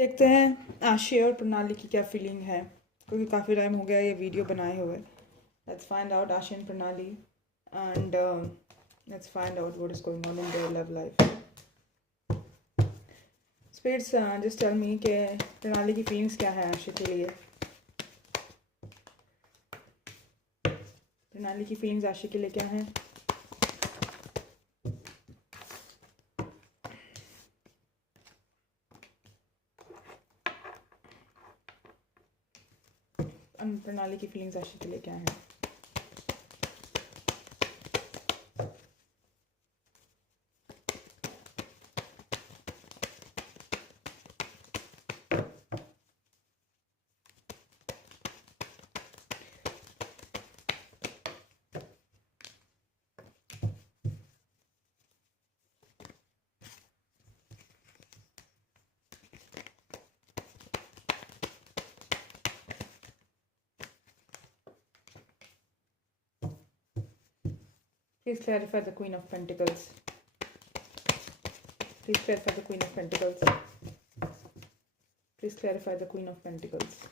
देखते हैं आशी और प्रणाली की क्या फीलिंग है, क्योंकि काफ़ी टाइम हो गया ये वीडियो बनाए हुए। Let's find out Ashi and Pranali and let's find out what is going on in their love life. Spirits just tell me कि प्रणाली की फीलिंग्स क्या है आशी के लिए। प्रणाली की फीलिंग्स आशी के लिए क्या है। प्रणाली की फीलिंग्स आशी के लिए क्या है। Please clarify the Queen of Pentacles. Please clarify the Queen of Pentacles. Please clarify the Queen of Pentacles.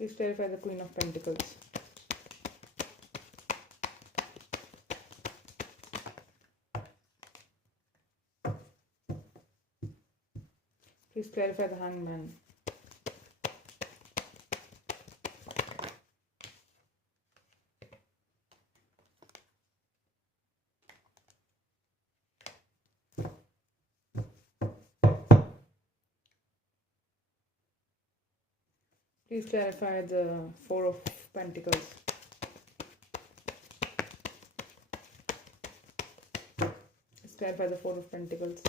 Please clarify the Queen of Pentacles. Please clarify the Hangman. Please clarify the Four of Pentacles. Please clarify the Four of Pentacles.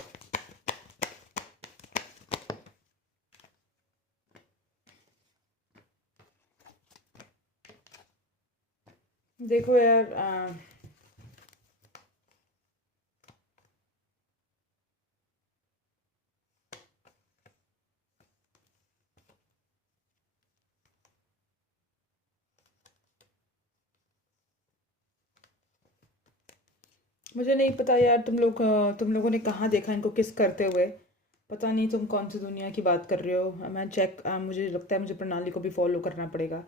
देखो यार, मुझे नहीं पता यार, तुम लोगों ने कहाँ देखा इनको किस करते हुए। पता नहीं तुम कौन सी दुनिया की बात कर रहे हो। मुझे लगता है मुझे प्रणाली को भी फॉलो करना पड़ेगा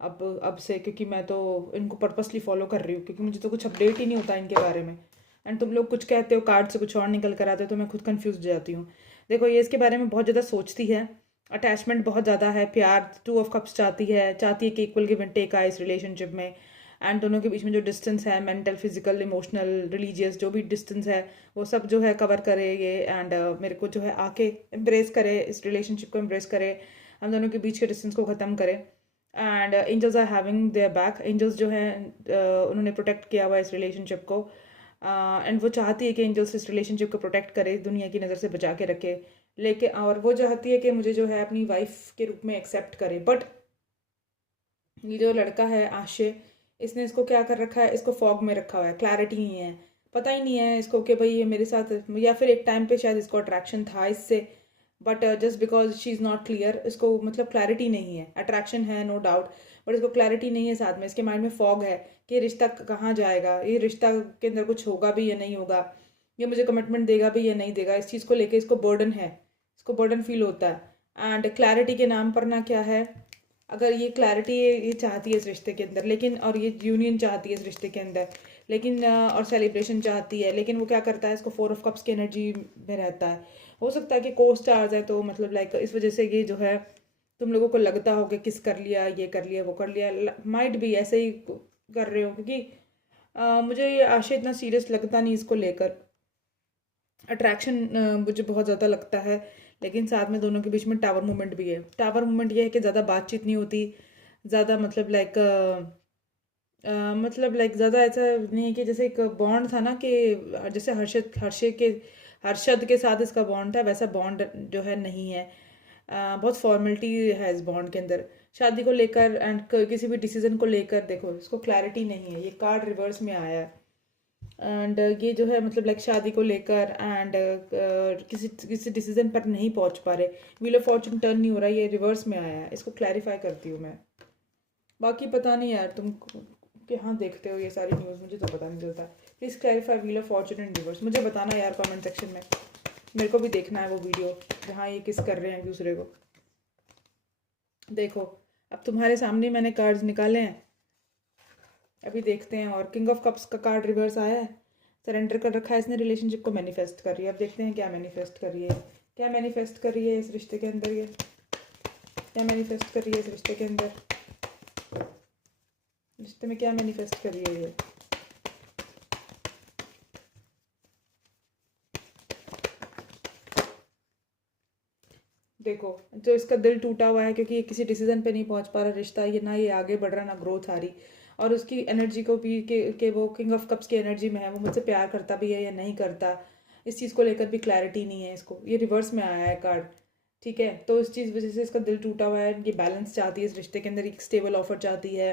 अब से, क्योंकि मैं तो इनको पर्पसली फॉलो कर रही हूँ, क्योंकि मुझे तो कुछ अपडेट ही नहीं होता इनके बारे में। एंड तुम लोग कुछ कहते हो, कार्ड से कुछ और निकल कर आते हो, तो मैं खुद कंफ्यूज हो जाती हूँ। देखो, ये इसके बारे में बहुत ज़्यादा सोचती है, अटैचमेंट बहुत ज़्यादा है, प्यार, टू ऑफ कप्स चाहती है कि इक्वल गिव एंड टेक आए इस रिलेशनशिप में। एंड दोनों के बीच में जो डिस्टेंस है, मेंटल, फिजिकल, इमोशनल, रिलीजियस, जो भी डिस्टेंस है, वो सब जो है कवर करे ये। एंड मेरे को जो है आके एम्ब्रेस करे, इस रिलेशनशिप को एम्ब्रेस करे, हम दोनों के बीच के डिस्टेंस को ख़त्म करे। And angels are having their back. Angels जो है उन्होंने प्रोटेक्ट किया हुआ इस रिलेशनशिप को। एंड वो चाहती है कि एंजल्स इस रिलेशनशिप को प्रोटेक्ट करे, दुनिया की नज़र से बचा के रखे। लेकिन और वो चाहती है कि मुझे जो है अपनी वाइफ के रूप में एक्सेप्ट करे। बट ये जो लड़का है आशय, इसने इसको क्या कर रखा है, इसको फॉग में रखा हुआ है, क्लैरिटी नहीं है, पता ही नहीं है इसको कि भाई ये मेरे साथ, या फिर एक टाइम पे शायद इसको अट्रैक्शन था इससे, but just because she is not clear, इसको मतलब क्लैरिटी नहीं है। अट्रैक्शन है नो डाउट, बट इसको क्लैरिटी नहीं है। साथ में इसके माइंड में फॉग है कि रिश्ता कहाँ जाएगा, ये रिश्ता के अंदर कुछ होगा भी या नहीं होगा, ये मुझे कमिटमेंट देगा भी या नहीं देगा। इस चीज़ को लेके इसको बर्डन है, इसको बर्डन फील होता है। एंड क्लैरिटी के नाम पर ना क्या है, अगर ये क्लैरिटी ये चाहती है इस रिश्ते के अंदर, लेकिन और ये यूनियन चाहती है इस रिश्ते के अंदर, लेकिन और सेलिब्रेशन चाहती है, लेकिन वो क्या करता है, इसको फोर ऑफ कप्स की एनर्जी में रहता है। हो सकता है कि को स्टार्स है, तो मतलब लाइक इस वजह से ये जो है तुम लोगों को लगता हो कि किस कर लिया, ये कर लिया, वो कर लिया, माइट भी ऐसे ही कर रहे हो, क्योंकि मुझे ये आशय इतना सीरियस लगता नहीं इसको लेकर। अट्रैक्शन मुझे बहुत ज़्यादा लगता है, लेकिन साथ में दोनों के बीच में टावर मूवमेंट भी है। टावर मूवमेंट ये है कि ज़्यादा बातचीत नहीं होती, ज़्यादा मतलब लाइक ज़्यादा ऐसा नहीं है कि जैसे एक बॉन्ड था ना, कि जैसे हर्षद के साथ इसका बॉन्ड था, वैसा बॉन्ड जो है नहीं है। बहुत फॉर्मेलिटी है इस बॉन्ड के अंदर, शादी को लेकर एंड किसी भी डिसीजन को लेकर। देखो, इसको क्लैरिटी नहीं है, ये कार्ड रिवर्स में आया है। एंड ये जो है मतलब लाइक शादी को लेकर एंड किसी किसी डिसीजन पर नहीं पहुंच पा रहे, व्हील ऑफ फॉर्चून टर्न नहीं हो रहा, ये रिवर्स में आया है। इसको क्लैरिफाई करती हूँ मैं। बाकी पता नहीं यार, तुम कहाँ देखते हो ये सारी न्यूज़, मुझे तो पता नहीं चलता। Please clarify wheel of Fortune and reverse, मुझे बताना यार कमेंट सेक्शन में, मेरे को भी देखना है वो वीडियो जहाँ ये किस कर रहे हैं एक दूसरे को। देखो, अब तुम्हारे सामने मैंने कार्ड्स निकाले हैं, अभी देखते हैं। और किंग ऑफ कप्स का कार्ड रिवर्स आया है, सरेंडर कर रखा है इसने, रिलेशनशिप को मैनिफेस्ट कर रही है। अब देखते हैं क्या मैनिफेस्ट कर रही है, क्या मैनिफेस्ट कर रही है इस रिश्ते के अंदर, ये क्या मैनिफेस्ट कर रही है इस रिश्ते के अंदर, रिश्ते में क्या मैनिफेस्ट कर रही है ये। देखो, जो इसका दिल टूटा हुआ है क्योंकि ये किसी डिसीजन पे नहीं पहुंच पा रहा रिश्ता, ये ना ये आगे बढ़ रहा ना ग्रोथ आ रही, और उसकी एनर्जी को भी के वो किंग ऑफ कप्स की एनर्जी में है, वो मुझसे प्यार करता भी है या नहीं करता, इस चीज़ को लेकर भी क्लैरिटी नहीं है इसको। ये रिवर्स में आया है कार्ड, ठीक है। तो इस चीज़ वजह से इसका दिल टूटा हुआ है, ये बैलेंस चाहती है इस रिश्ते के अंदर, एक स्टेबल ऑफर चाहती है,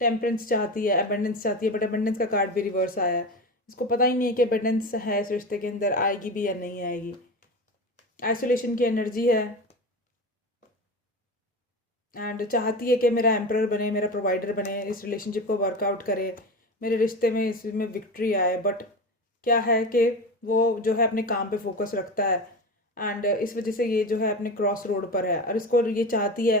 टेम्परेंस चाहती है, अबेंडेंस चाहती है, बट अबेंडेंस का कार्ड भी रिवर्स आया है। इसको पता ही नहीं है कि अबेंडेंस है इस रिश्ते के अंदर, आएगी भी या नहीं आएगी। आइसोलेशन की एनर्जी है, एंड चाहती है कि मेरा एम्प्रर बने, मेरा प्रोवाइडर बने, इस रिलेशनशिप को वर्कआउट करे, मेरे रिश्ते में इसमें विक्ट्री आए। बट क्या है कि वो जो है अपने काम पे फोकस रखता है, एंड इस वजह से ये जो है अपने क्रॉस रोड पर है, और इसको ये चाहती है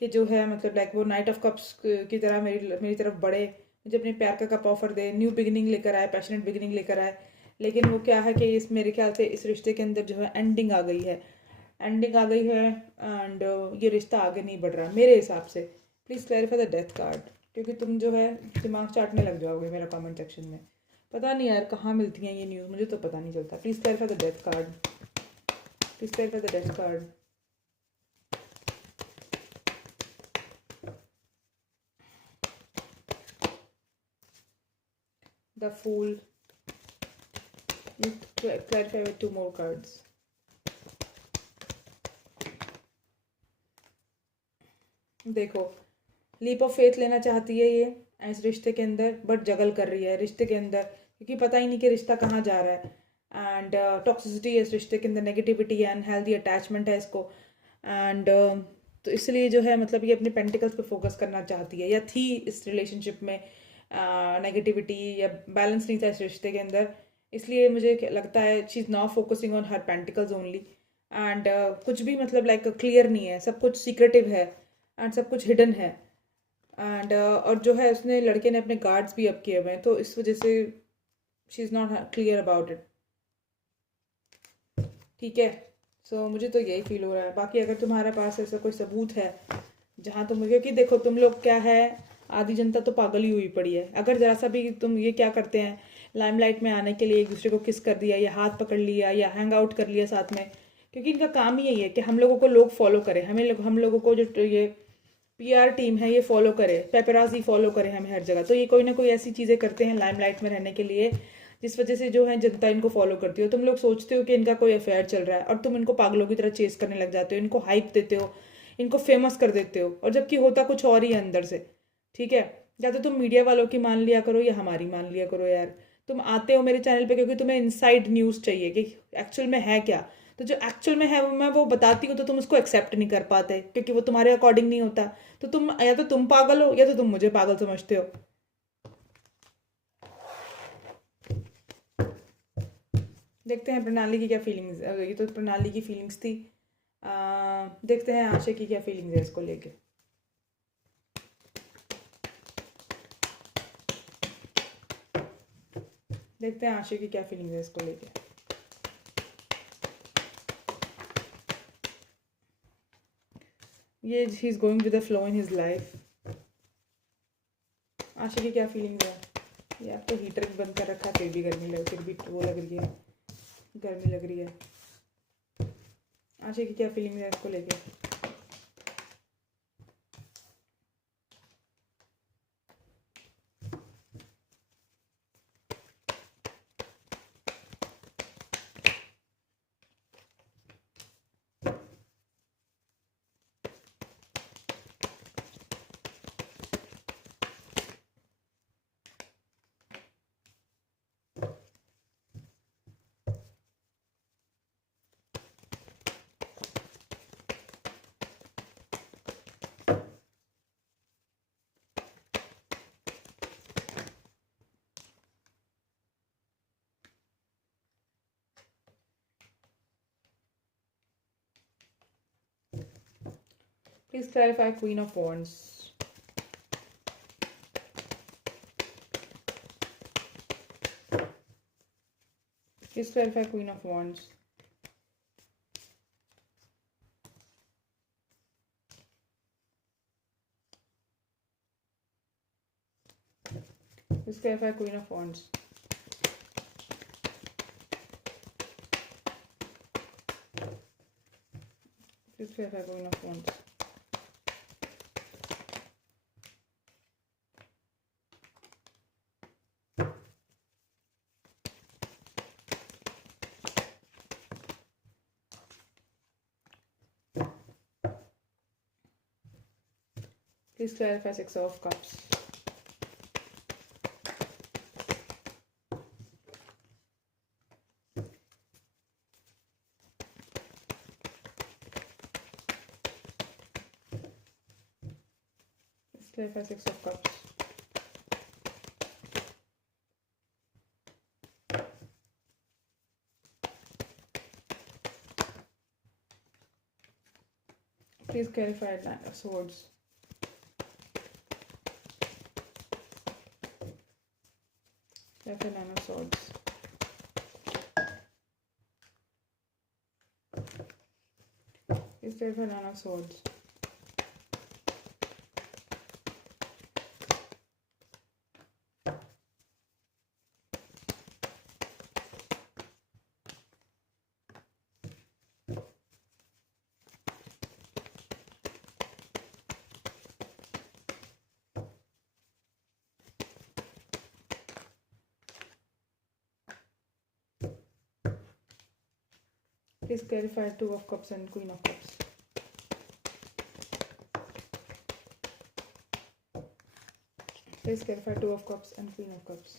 कि जो है मतलब लाइक वो नाइट ऑफ कप्स की तरह मेरी तरफ बढ़े, मुझे अपने प्यार का कप ऑफर दे, न्यू बिगिनिंग लेकर आए, पैशनेट बिगिनिंग लेकर आए। लेकिन वो क्या है कि इस मेरे ख्याल से इस रिश्ते के अंदर जो है एंडिंग आ गई है, एंडिंग आ गई है, एंड ये रिश्ता आगे नहीं बढ़ रहा मेरे हिसाब से। Please clarify the death card, क्योंकि तुम जो है दिमाग चाटने लग जाओगे मेरा कमेंट सेक्शन में। पता नहीं यार कहाँ मिलती हैं ये न्यूज़, मुझे तो पता नहीं चलता। Please clarify the death card, please clarify the death card. The fool, clarify with 2 more cards. देखो, लीप ऑफ फेथ लेना चाहती है ये इस रिश्ते के अंदर, बट जगल कर रही है रिश्ते के अंदर, क्योंकि पता ही नहीं कि रिश्ता कहाँ जा रहा है। एंड टॉक्सिसिटी है इस रिश्ते के अंदर, नेगेटिविटी है, अनहेल्दी अटैचमेंट है इसको, एंड तो इसलिए जो है मतलब ये अपने पेंटिकल्स पे फोकस करना चाहती है, या थी इस रिलेशनशिप में नेगेटिविटी या बैलेंस नहीं था इस रिश्ते के अंदर, इसलिए मुझे लगता है she is now focusing on her pentacles only. And कुछ भी मतलब लाइक क्लियर नहीं है, सब कुछ सीक्रेटिव है, एंड सब कुछ हिडन है, एंड और जो है उसने लड़के ने अपने गार्ड्स भी अप किए हुए हैं, तो इस वजह से she is not clear about it, ठीक है। सो मुझे तो यही फील हो रहा है। बाकी अगर तुम्हारे पास ऐसा कोई सबूत है जहाँ तुम, क्योंकि देखो तुम लोग क्या है, आधी जनता तो पागल ही हुई पड़ी है। अगर जरा सा भी तुम ये क्या करते हैं, लाइमलाइट में आने के लिए एक दूसरे को किस कर दिया, या हाथ पकड़ लिया, या हैंग आउट कर लिया साथ में, क्योंकि इनका काम ही यही है कि हम लोगों को लोग फॉलो करें, हम लोगों को जो ये पीआर टीम है ये फॉलो करे, पेपराजी फॉलो करे हमें हर जगह। तो ये कोई ना कोई ऐसी चीज़ें करते हैं लाइमलाइट में रहने के लिए, जिस वजह से जो है जनता इनको फॉलो करती हो। तुम लोग सोचते हो कि इनका कोई अफेयर चल रहा है, और तुम इनको पागलों की तरह चेस करने लग जाते हो, इनको हाइप देते हो, इनको फेमस कर देते हो, और जबकि होता कुछ और ही है अंदर से, ठीक है। या तो तुम मीडिया वालों की मान लिया करो या हमारी मान लिया करो यार। तुम आते हो मेरे चैनल पे क्योंकि तुम्हें इनसाइड न्यूज़ चाहिए कि एक्चुअल में है क्या, तो जो एक्चुअल में है वो मैं वो बताती हूँ, तो तुम उसको एक्सेप्ट नहीं कर पाते क्योंकि वो तुम्हारे अकॉर्डिंग नहीं होता। तो तुम या तो तुम पागल हो, या तो तुम मुझे पागल समझते हो। देखते हैं प्रणाली की क्या फीलिंग्स, ये तो प्रणाली की फीलिंग्स थी। देखते हैं आशा की क्या फीलिंग्स है इसको लेके। देखते हैं आशा की क्या फीलिंग्स है इसको लेके। ये he is going with the flow in his life. Asha की क्या फीलिंग्स है। ये आप तो हीटर भी बंद कर रखा है, फिर भी गर्मी लग, फिर भी वो लग रही है, गर्मी लग रही है। आशा की क्या फीलिंग्स है इसको लेके। Please clarify Queen of Wands. Please clarify Queen of Wands. Please clarify Queen of Wands. Please clarify Queen of Wands. Please clarify Six of Cups. Please clarify Six of Cups. Please clarify Nine of Swords. Clarify Nine of Swords. Please clarify Nine of Swords. Please clarify Two of Cups and Queen of Cups. Please clarify Two of Cups and Queen of Cups.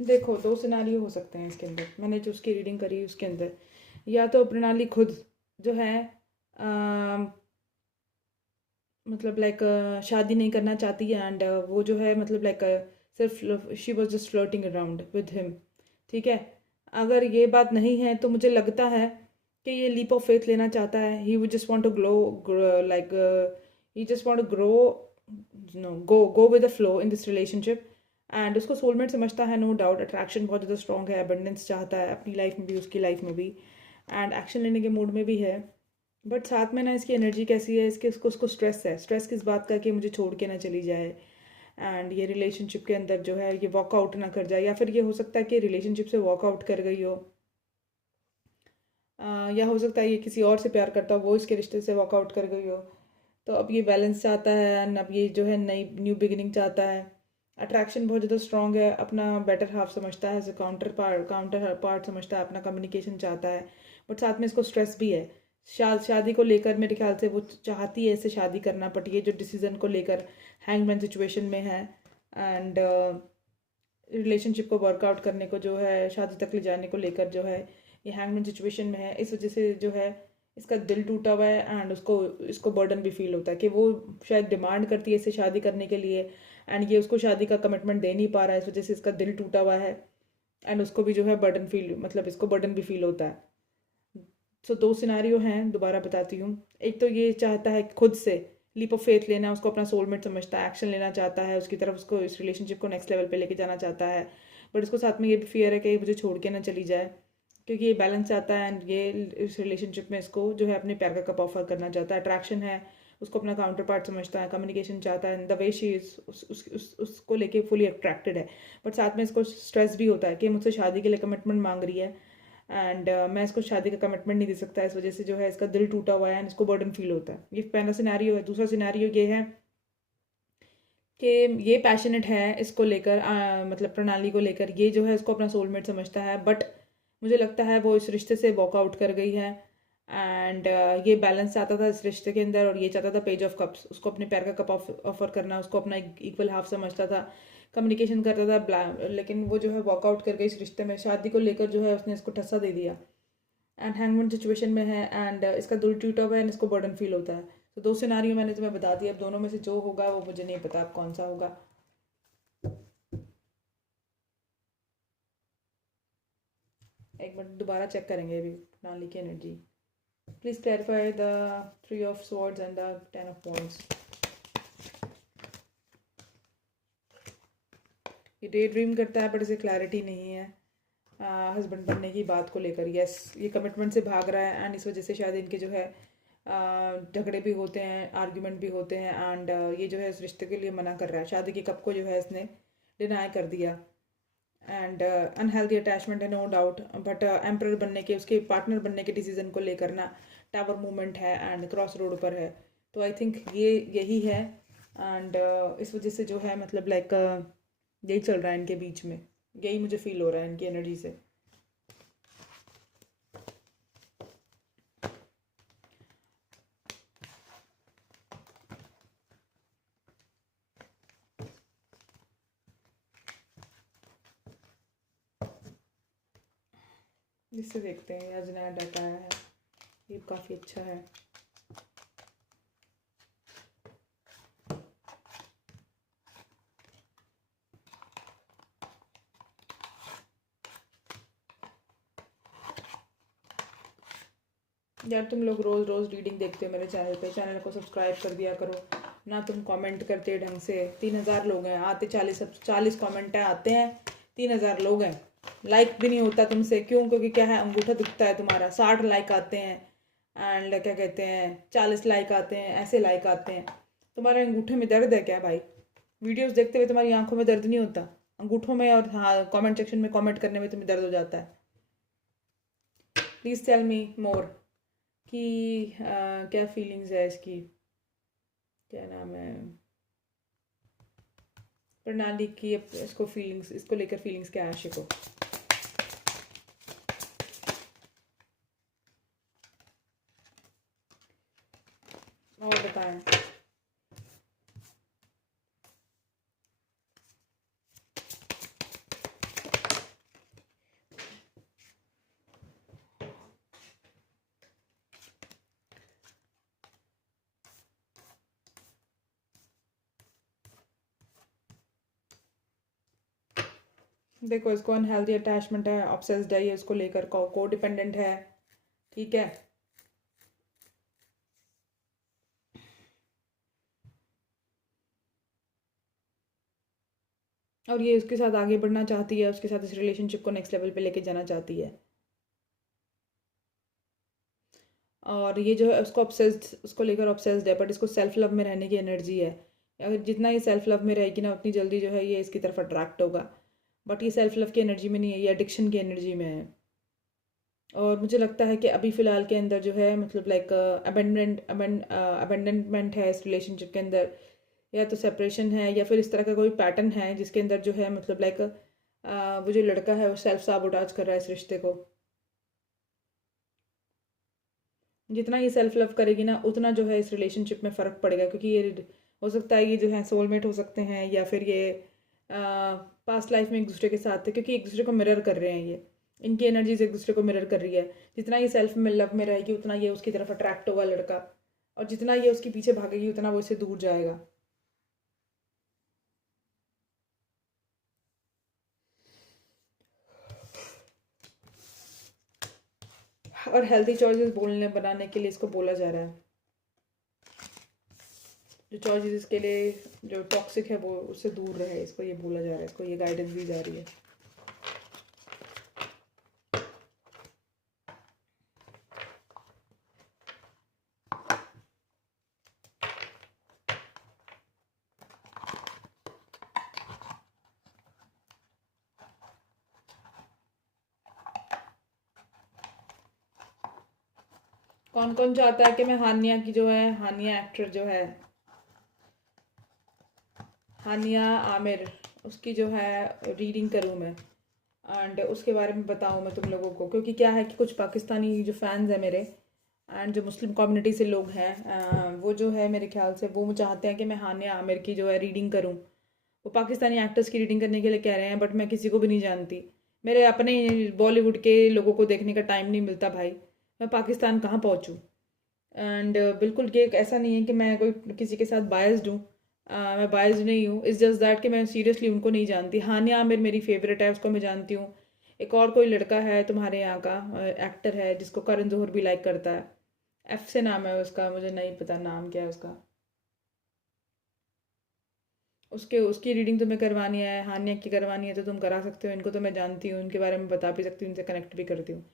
देखो, दो scenario हो सकते हैं इसके अंदर। मैंने जो उसकी रीडिंग करी उसके अंदर, या तो प्रणाली खुद जो है मतलब लाइक शादी नहीं करना चाहती है, एंड वो जो है मतलब लाइक सिर्फ she was just floating around with him. ठीक है, अगर ये बात नहीं है तो मुझे लगता है कि ये लीप ऑफ फेथ लेना चाहता है। He would just want to like he just want to grow, no go with the flow in this relationship. And उसको सोलमेट समझता है, नो डाउट। अट्रैक्शन बहुत ज़्यादा स्ट्रॉन्ग है, अबंडेंस चाहता है अपनी लाइफ में भी, उसकी लाइफ में भी, एंड एक्शन लेने के मूड में भी है। बट साथ में ना इसकी एनर्जी कैसी है, इसके उसको स्ट्रेस है। स्ट्रेस किस बात का, कि मुझे छोड़ के ना चली जाए, एंड ये रिलेशनशिप के अंदर जो है ये वॉकआउट ना कर जाए, या फिर ये हो सकता है कि रिलेशनशिप से वॉकआउट कर गई हो, या हो सकता है ये किसी और से प्यार करता हो, वो इसके रिश्ते से वॉकआउट कर गई हो। तो अब ये बैलेंस चाहता है, एंड अब ये जो है नई न्यू बिगिनिंग चाहता है। अट्रैक्शन बहुत ज़्यादा स्ट्रॉन्ग है, अपना बेटर हाफ समझता है, काउंटर पार्ट समझता है, अपना कम्युनिकेशन चाहता है। बट साथ में इसको स्ट्रेस भी है शादी को लेकर। मेरे ख्याल से वो चाहती है इससे शादी करना, बट ये जो डिसीजन को लेकर हैंगमैन सिचुएशन में है, एंड रिलेशनशिप को वर्कआउट करने को जो है, शादी तक ले जाने को लेकर जो है ये हैंगमैन सिचुएशन में है। इस वजह से जो है इसका दिल टूटा हुआ है, एंड इसको बर्डन भी फील होता है कि वो शायद डिमांड करती है इससे शादी करने के लिए, एंड ये उसको शादी का कमिटमेंट दे नहीं पा रहा है। इस वजह से इसका दिल टूटा हुआ है, एंड उसको भी जो है बर्डन फील, मतलब इसको बर्डन भी फील होता है। सो दो सिनारियो हैं, दोबारा बताती हूँ। एक तो ये चाहता है खुद से लीप ऑफ फेथ लेना, उसको अपना सोलमेट समझता है, एक्शन लेना चाहता है उसकी तरफ, उसको इस रिलेशनशिप को नेक्स्ट लेवल पे लेके जाना चाहता है। बट इसको साथ में ये भी फियर है कि मुझे छोड़ के ना चली जाए, क्योंकि ये बैलेंस चाहता है, एंड ये इस रिलेशनशिप में इसको जो है अपने प्यार का कप ऑफर करना चाहता है। अट्रैक्शन है, उसको अपना काउंटर पार्ट समझता है, कम्युनिकेशन चाहता है, द वे शी इज उसको लेके फुली अट्रैक्टेड है। बट साथ में इसको स्ट्रेस भी होता है कि मुझसे शादी के लिए कमिटमेंट मांग रही है, एंड मैं इसको शादी का कमिटमेंट नहीं दे सकता। इस वजह से जो है इसका दिल टूटा हुआ है, एंड इसको बर्डन फील होता है। ये पहला सिनेरियो है। दूसरा सिनेरियो ये है कि ये पैशनेट है इसको लेकर, मतलब प्रणाली को लेकर। ये जो है इसको अपना सोलमेट समझता है, बट मुझे लगता है वो इस रिश्ते से वॉकआउट कर गई है, एंड ये बैलेंस चाहता था इस रिश्ते के अंदर, और ये चाहता था पेज ऑफ कप्स, उसको अपने प्यार का कप ऑफर करना, उसको अपना इक्वल हाफ समझता था कम्युनिकेशन करता था, लेकिन वो जो है वॉकआउट कर गई इस रिश्ते में, शादी को लेकर जो है उसने इसको ठस्सा दे दिया एंड हैंगमैन सिचुएशन में है एंड इसका दिल टूटा हुआ है एंड इसको बर्डन फील होता है। तो दो सिनारियो मैंने तुम्हें बता दिया, अब दोनों में से जो होगा वो मुझे नहीं पता अब कौन सा होगा। एक बार दोबारा चेक करेंगे अभी नाली की energy. Please clarify the 3 of swords and the 10 of wands. ये डे ड्रीम करता है बट इसे क्लैरिटी नहीं है हस्बैंड बनने की बात को लेकर। यस, ये कमिटमेंट से भाग रहा है एंड इस वजह से शायद इनके जो है झगड़े भी होते हैं, आर्ग्यूमेंट भी होते हैं एंड ये जो है इस रिश्ते के लिए मना कर रहा है, शादी के कब को जो है इसने डिनाई कर दिया एंड अनहेल्दी अटैचमेंट है नो डाउट, बट एम्प्रर बनने के, उसके पार्टनर बनने के डिसीजन को लेकर ना टावर मूवमेंट है एंड क्रॉस रोड पर है। तो आई थिंक ये यही है एंड इस वजह से जो है मतलब लाइक यही चल रहा है इनके बीच में, यही मुझे फील हो रहा है इनकी एनर्जी से। जिससे देखते हैं आज नया डाटा आया है, ये काफ़ी अच्छा है। यार तुम लोग रोज़ रोज़ रीडिंग देखते हो मेरे चैनल पे, चैनल को सब्सक्राइब कर दिया करो ना, तुम कमेंट करते ढंग से। 3000 लोग हैं, आते 40 कमेंट आते हैं, 3000 लोग हैं, लाइक भी नहीं होता तुमसे। क्यों? क्योंकि क्या है, अंगूठा दिखता है तुम्हारा। 60 लाइक आते हैं एंड क्या कहते हैं 40 लाइक आते हैं, ऐसे लाइक आते हैं। तुम्हारे अंगूठे में दर्द है क्या भाई? वीडियोस देखते हुए तुम्हारी आंखों में दर्द नहीं होता? अंगूठों में और हाँ कमेंट सेक्शन में कमेंट करने में तुम्हें दर्द हो जाता है। प्लीज़ टेल मी मोर कि क्या फीलिंग्स है इसकी, क्या नाम है प्रणाली की, इसको फीलिंग्स, इसको लेकर फीलिंग्स क्या है आशिक को? और बताएं। देखो इसको अनहेल्दी अटैचमेंट है, ऑब्सेस्ड है ये इसको लेकर, को डिपेंडेंट है, ठीक है। और ये उसके साथ आगे बढ़ना चाहती है, उसके साथ इस रिलेशनशिप को नेक्स्ट लेवल पे लेके जाना चाहती है। और ये जो है उसको ऑब्सेस्ड, उसको लेकर ऑब्सेस्ड है, बट इसको सेल्फ लव में रहने की एनर्जी है। अगर जितना ये सेल्फ लव में रहेगी ना उतनी जल्दी जो है ये इसकी तरफ अट्रैक्ट होगा, बट ये सेल्फ लव की एनर्जी में नहीं है, ये एडिक्शन की एनर्जी में है। और मुझे लगता है कि अभी फ़िलहाल के अंदर जो है मतलब लाइक अबेंडनमेंट है इस रिलेशनशिप के अंदर, या तो सेपरेशन है या फिर इस तरह का कोई पैटर्न है जिसके अंदर जो है मतलब लाइक वो जो लड़का है वो सेल्फ साबोटाज कर रहा है इस रिश्ते को। जितना ये सेल्फ लव करेगी ना उतना जो है इस रिलेशनशिप में फ़र्क पड़ेगा, क्योंकि ये हो सकता है ये जो है सोलमेट हो सकते हैं या फिर ये पास्ट लाइफ में एक दूसरे के साथ थे, क्योंकि एक दूसरे को मिरर कर रहे हैं ये, इनकी एनर्जीज एक दूसरे को मिरर कर रही है। जितना ये सेल्फ में लव में रहेगी उतना ये उसकी तरफ अट्रैक्ट होगा लड़का, और जितना ये उसके पीछे भागेगी उतना वो इससे दूर जाएगा। और हेल्दी चॉइसेस बोलने बनाने के लिए इसको बोला जा रहा है, जो चॉइसेस इसके लिए जो टॉक्सिक है वो उससे दूर रहे, इसको ये बोला जा रहा है, इसको ये गाइडेंस दी जा रही है। कौन कौन चाहता है कि मैं हानिया की जो है, हानिया एक्टर जो है, हानिया आमिर, उसकी जो है रीडिंग करूँ मैं एंड उसके बारे में बताऊँ मैं तुम लोगों को? क्योंकि क्या है कि कुछ पाकिस्तानी जो फैंस हैं मेरे एंड जो मुस्लिम कम्युनिटी से लोग हैं वो जो है मेरे ख्याल से वो चाहते हैं कि मैं हानिया आमिर की जो है रीडिंग करूँ। वो पाकिस्तानी एक्टर्स की रीडिंग करने के लिए कह रहे हैं, बट मैं किसी को भी नहीं जानती। मेरे अपने बॉलीवुड के लोगों को देखने का टाइम नहीं मिलता भाई। मैं पाकिस्तान कहाँ पहुँचूँ। एंड बिल्कुल ये ऐसा नहीं है कि मैं कोई किसी के साथ बायस्ड हूँ। मैं बायस्ड नहीं हूँ, इट्स जस्ट दैट कि मैं सीरियसली उनको नहीं जानती। हानिया आमिर मेरी फेवरेट है, उसको मैं जानती हूँ। एक और कोई लड़का है तुम्हारे यहाँ का एक्टर है जिसको करण जौहर भी लाइक करता है। एफ से नाम है उसका, मुझे नहीं पता नाम क्या है उसका। उसके उसकी रीडिंग तुम्हें करवानी है, हानिया की करवानी है तो तुम करा सकते हो। इनको तो मैं जानती हूँ, इनके बारे में बता भी सकती हूँ, इनसे कनेक्ट भी करती हूँ।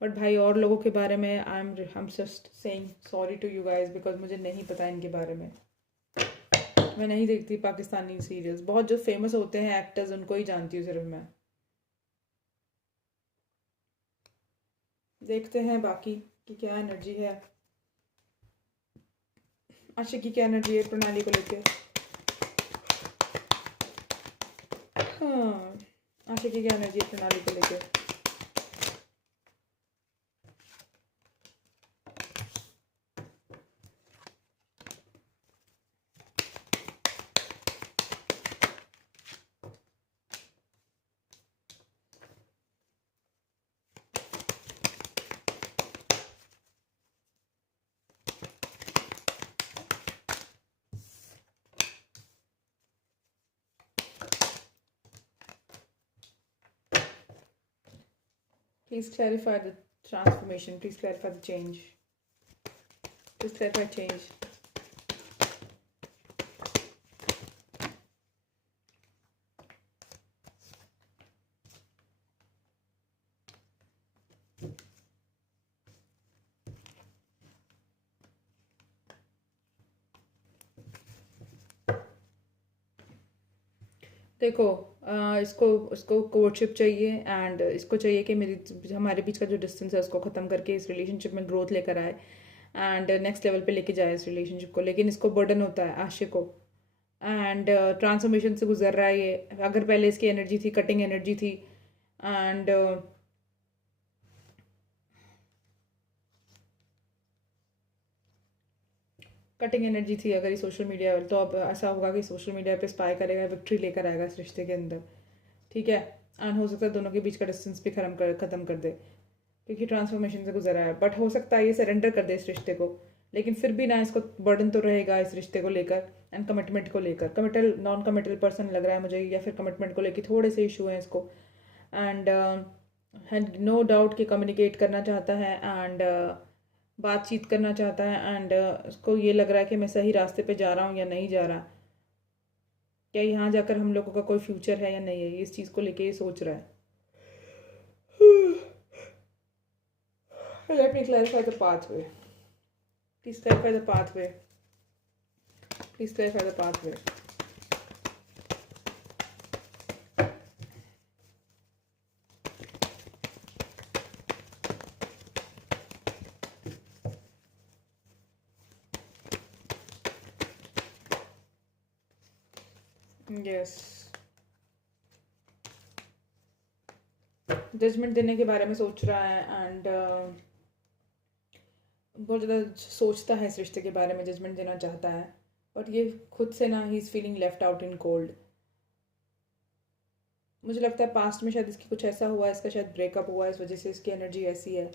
बट भाई और लोगों के बारे में I am just saying sorry to you guys, because मुझे नहीं पता इनके बारे में। मैं नहीं देखती पाकिस्तानी सीरियल्स। बहुत जो फेमस होते हैं एक्टर्स उनको ही जानती हूँ सिर्फ मैं। देखते हैं बाकी की क्या एनर्जी है, आशिक की क्या एनर्जी है प्रणाली को लेके। हाँ, आशिक की क्या एनर्जी है प्रणाली को लेके। Please clarify the transformation. Please clarify the change. Please clarify change. देखो इसको इसको कोर्टशिप चाहिए, एंड इसको चाहिए कि मेरी हमारे बीच का जो डिस्टेंस है उसको ख़त्म करके इस रिलेशनशिप में ग्रोथ लेकर आए एंड नेक्स्ट लेवल पे लेके जाए इस रिलेशनशिप को। लेकिन इसको बर्डन होता है आशिक को, एंड ट्रांसफॉर्मेशन से गुजर रहा है ये। अगर पहले इसकी एनर्जी थी, कटिंग एनर्जी थी, एंड कटिंग एनर्जी थी अगर ये सोशल मीडिया, तो अब ऐसा होगा कि सोशल मीडिया पे स्पाई करेगा, विक्ट्री लेकर आएगा इस रिश्ते के अंदर। ठीक है, एंड हो सकता है दोनों के बीच का डिस्टेंस भी ख़त्म कर दे, क्योंकि ट्रांसफॉर्मेशन से गुजरा है। बट हो सकता है ये सरेंडर कर दे इस रिश्ते को, लेकिन फिर भी ना इसको बर्डन तो रहेगा इस रिश्ते को लेकर एंड कमिटमेंट को लेकर। कमिटल नॉन कमिटल पर्सन लग रहा है मुझे, या फिर कमिटमेंट को लेकर थोड़े से इशू हैं इसको। एंड नो डाउट कि कम्युनिकेट करना चाहता है एंड बातचीत करना चाहता है, एंड उसको ये लग रहा है कि मैं सही रास्ते पे जा रहा हूँ या नहीं जा रहा, क्या यहाँ जाकर हम लोगों का कोई फ्यूचर है या नहीं है, इस चीज़ को लेके ये सोच रहा है। Let me clarify the pathway. Please clarify the pathway. Please clarify the pathway. Yes. Judgement देने के बारे में सोच रहा है, एंड बहुत ज़्यादा सोचता है इस रिश्ते के बारे में, जजमेंट देना चाहता है। बट ये खुद से ना, he is feeling left out in cold. मुझे लगता है पास्ट में शायद इसकी कुछ ऐसा हुआ है, इसका शायद ब्रेकअप हुआ है, इस वजह से इसकी एनर्जी ऐसी है।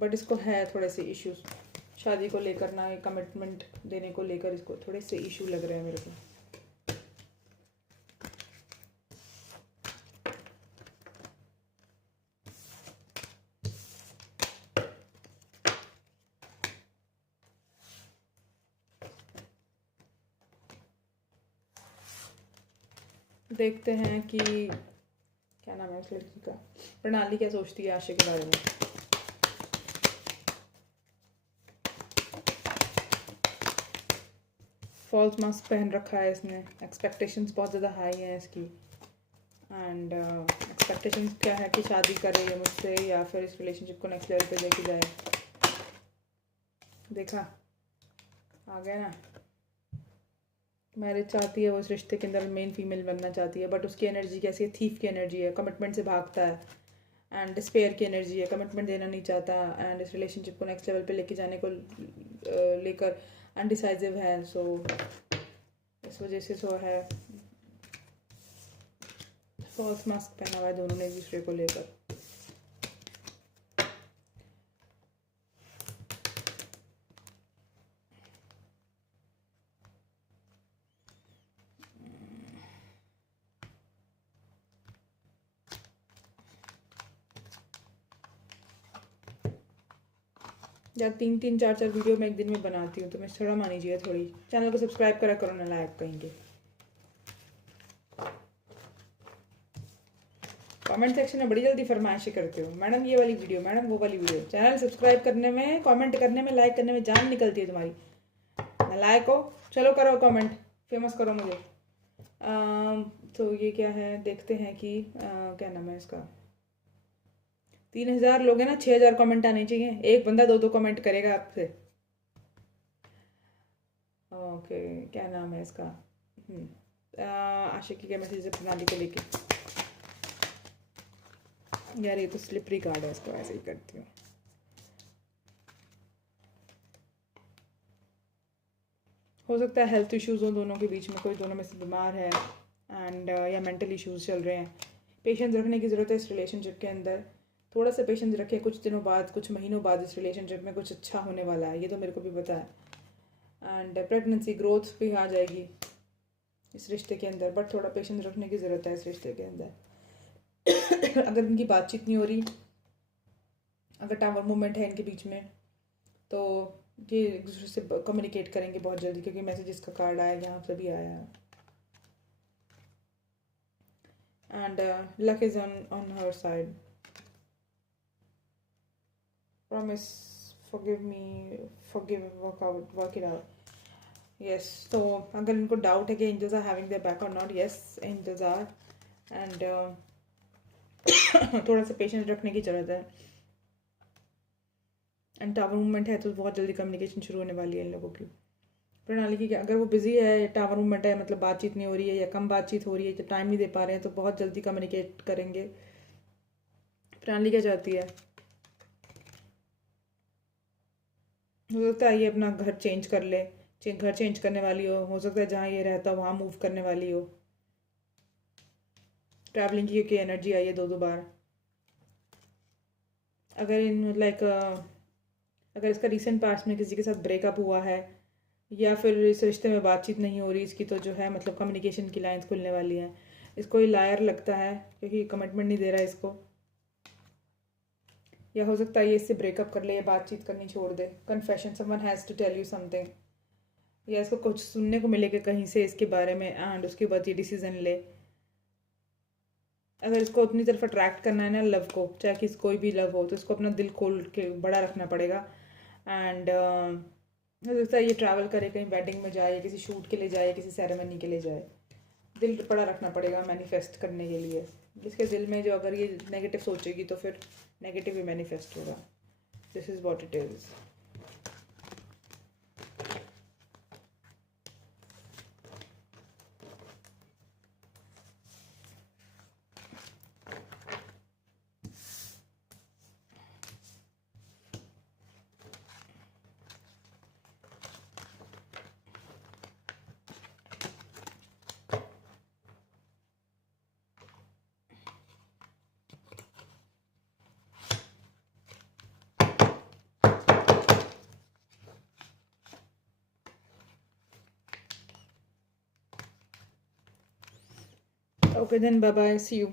बट इसको है थोड़े से इश्यूज शादी को लेकर ना, कमिटमेंट देने को लेकर इसको थोड़े से इशू लग रहे हैं मेरे को। देखते हैं कि क्या नाम है उस लड़की का, प्रणाली क्या सोचती है आशा के बारे में। फॉल्स मास्क पहन रखा है इसने, एक्सपेक्टेशंस बहुत ज़्यादा हाई हैं इसकी, एंड एक्सपेक्टेशंस क्या है कि शादी करे ये मुझसे, या फिर इस रिलेशनशिप को नेक्स्ट लेवल पे लेके जाए। देखा, आ गया ना। मैरिज चाहती है वो, इस रिश्ते के अंदर मेन फीमेल बनना चाहती है, बट उसकी एनर्जी कैसी है, थीफ की एनर्जी है, कमिटमेंट से भागता है, एंड डिस्पेयर की एनर्जी है, कमिटमेंट देना नहीं चाहता, एंड इस रिलेशनशिप को नेक्स्ट लेवल पे लेके जाने को लेकर अनडिसाइसिव है, सो इस वजह से सो है फॉल्स मास्क पहना हुआ है दोनों ने एक दूसरे को लेकर। यार 3-3 4-4 वीडियो मैं एक दिन में बनाती हूँ, तो मैं थोड़ा मानीजिए, थोड़ी चैनल को सब्सक्राइब करा करो ना, लाइक कहेंगे। कमेंट सेक्शन में बड़ी जल्दी फरमाइशें करते हो, मैडम ये वाली वीडियो, मैडम वो वाली वीडियो। चैनल सब्सक्राइब करने में, कमेंट करने में, लाइक करने में जान निकलती है तुम्हारी। लाइक हो, चलो करो कमेंट, फेमस करो मुझे। तो ये क्या है, देखते हैं कि क्या नाम है इसका। 3000 लोग हैं ना, 6000 कमेंट आने चाहिए। एक बंदा 2-2 कमेंट करेगा आपसे। ओके, क्या नाम है इसका, आशिकी के मैसेज प्रणाली को लेके। यार ये तो स्लिपरी कार्ड है, इसको ऐसे ही करती हूँ। हो सकता है हेल्थ इश्यूज हो दोनों के बीच में, कोई दोनों में से बीमार है एंड या मेंटल इश्यूज चल रहे हैं। पेशेंस रखने की ज़रूरत है इस रिलेशनशिप के अंदर। थोड़ा सा पेशेंस रखें, कुछ दिनों बाद, कुछ महीनों बाद इस रिलेशनशिप में कुछ अच्छा होने वाला है, ये तो मेरे को भी पता है। एंड प्रेगनेंसी ग्रोथ भी आ जाएगी इस रिश्ते के अंदर, बट थोड़ा पेशेंस रखने की ज़रूरत है इस रिश्ते के अंदर। अगर इनकी बातचीत नहीं हो रही, अगर टावर मूवमेंट है इनके बीच में, तो ये एक दूसरे से कम्युनिकेट करेंगे बहुत जल्दी, क्योंकि मैसेजेस का कार्ड आया, यहाँ से भी आया है। And luck is on her side. Promise, forgive me, forgive, work it out. Yes, so अगर इनको डाउट है कि angels are having their back और not, yes angels are. And थोड़ा सा पेशेंस रखने की ज़रूरत है। एंड टावर मूवमेंट है तो बहुत जल्दी कम्युनिकेशन शुरू होने वाली है इन लोगों की। प्रणाली की अगर वो बिजी है, टावर मूवमेंट है, मतलब बातचीत नहीं हो रही है या कम बातचीत हो रही है, या टाइम नहीं दे पा रहे हैं, तो बहुत जल्दी कम्युनिकेट करेंगे। प्रणाली क्या चाहती है, हो सकता है ये अपना घर चेंज कर ले, घर चेंज करने वाली हो सकता है जहाँ ये रहता वहाँ मूव करने वाली हो। ट्रैवलिंग की क्योंकि एनर्जी आई है 2-2 बार। अगर इन लाइक अगर इसका रिसेंट पास्ट में किसी के साथ ब्रेकअप हुआ है, या फिर इस रिश्ते में बातचीत नहीं हो रही इसकी, तो जो है मतलब कम्युनिकेशन की लाइंस खुलने वाली हैं। इसको ये लायर लगता है क्योंकि कमिटमेंट नहीं दे रहा है इसको, या हो सकता है ये इससे ब्रेकअप कर ले या बातचीत करनी छोड़ दे। Confession, someone has to tell you something, या इसको कुछ सुनने को मिलेगा कहीं से इसके बारे में, एंड उसके बाद ये डिसीजन ले। अगर इसको अपनी तरफ अट्रैक्ट करना है ना लव को, चाहे किस कोई भी लव हो, तो इसको अपना दिल खोल के बड़ा रखना पड़ेगा। एंड हो सकता है ये ट्रैवल करे, कहीं वेडिंग में जाए, किसी शूट के लिए जाए, किसी सेरेमनी के लिए जाए। दिल बड़ा रखना पड़ेगा मैनिफेस्ट करने के लिए। इसके दिल में जो अगर ये नेगेटिव सोचेगी तो फिर नेगेटिव ही मैनिफेस्ट होगा। This is what it is. Okay, then bye bye. See you.